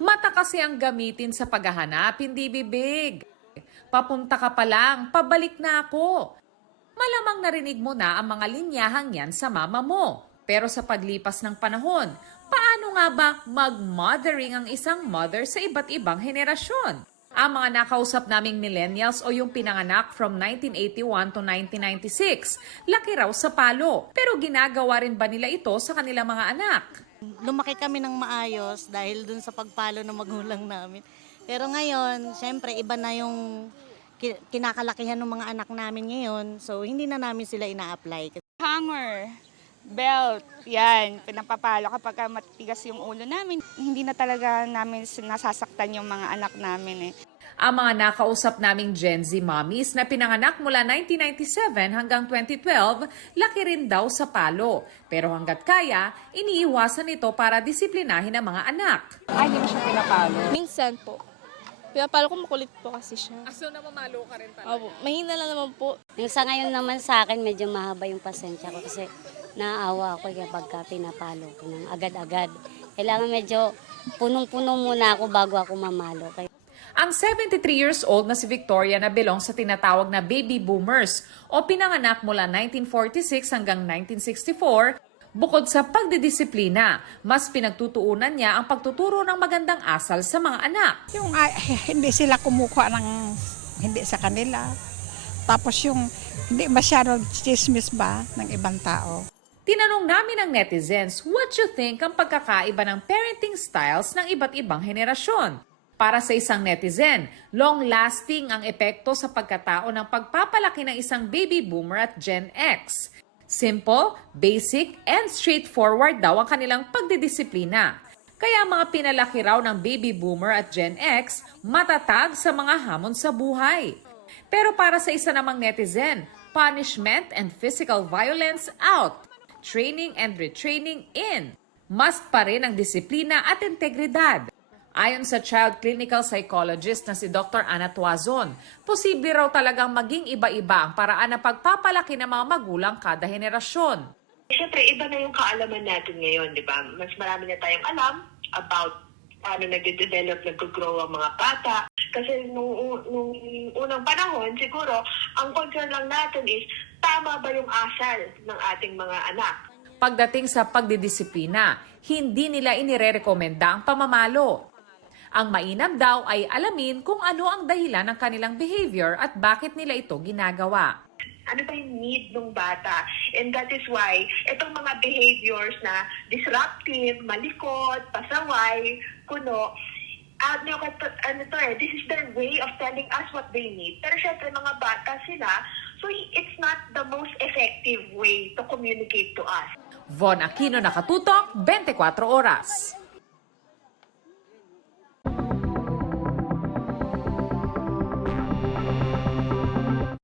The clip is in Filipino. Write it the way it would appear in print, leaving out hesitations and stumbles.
Mata kasi ang gamitin sa paghahanap, hindi bibig. Papunta ka pa lang, pabalik na ako. Malamang narinig mo na ang mga linyahang yan sa mama mo. Pero sa paglipas ng panahon, paano nga ba mag-mothering ang isang mother sa iba't ibang henerasyon? Ang mga nakausap naming millennials o yung pinanganak from 1981 to 1996, laki raw sa palo. Pero ginagawa rin ba nila ito sa kanilang mga anak? Lumaki kami ng maayos dahil dun sa pagpalo ng magulang namin. Pero ngayon, syempre iba na yung kinakalakihan ng mga anak namin ngayon. So hindi na namin sila ina-apply. Hanger, belt, yan. Pinapapalo kapag matigas yung ulo namin. Hindi na talaga namin nasasaktan yung mga anak namin eh. Ang mga nakausap naming Gen Z mommies na pinanganak mula 1997 hanggang 2012, laki rin daw sa palo. Pero hanggat kaya, iniiwasan ito para disiplinahin ang mga anak. Ay, hindi mo siya pinapalo. Minsan po. Pinapalo ko, makulit po kasi siya. So namamalo ka rin talaga? Opo, mahina na naman po. Yung sa ngayon naman sa akin, medyo mahaba yung pasensya ko kasi naaawa ako kapag pinapalo ko ng agad-agad. Kailangan medyo punong-punong muna ako bago ako mamalo. Ang 73 years old na si Victoria na belong sa tinatawag na baby boomers o pinanganak mula 1946 hanggang 1964, bukod sa pagdidisiplina, mas pinagtutuunan niya ang pagtuturo ng magandang asal sa mga anak. Yung hindi sila kumukuha ng hindi sa kanila. Tapos yung hindi masyadong chismis ba ng ibang tao. Tinanong namin ang netizens, what you think ang pagkakaiba ng parenting styles ng iba't ibang henerasyon? Para sa isang netizen, long-lasting ang epekto sa pagkatao ng pagpapalaki ng isang baby boomer at Gen X. Simple, basic, and straightforward daw ang kanilang pagdidisiplina. Kaya mga pinalaki raw ng baby boomer at Gen X, matatag sa mga hamon sa buhay. Pero para sa isa namang netizen, punishment and physical violence out. Training and retraining in. Must pa rin ang disiplina at integridad. Ayon sa child clinical psychologist na si Dr. Ana Tuazon, posible raw talagang maging iba-iba ang paraan ng pagpapalaki ng mga magulang kada henerasyon. Siyempre, iba na yung kaalaman natin ngayon, di ba? Mas marami na tayong alam about paano nagde-develop, nag-grow ang mga bata. Kasi nung unang panahon, siguro, ang concern lang natin is, tama ba yung asal ng ating mga anak? Pagdating sa pagdidisiplina, hindi nila inirerekomenda ang pamamalo. Ang mainam daw ay alamin kung ano ang dahilan ng kanilang behavior at bakit nila ito ginagawa. Ano ba yung need ng bata? And that is why, itong mga behaviors na disruptive, malikot, pasaway, kuno, this is their way of telling us what they need. Pero syempre mga bata sila, so it's not the most effective way to communicate to us. Von Aquino, Nakatutok, 24 Oras.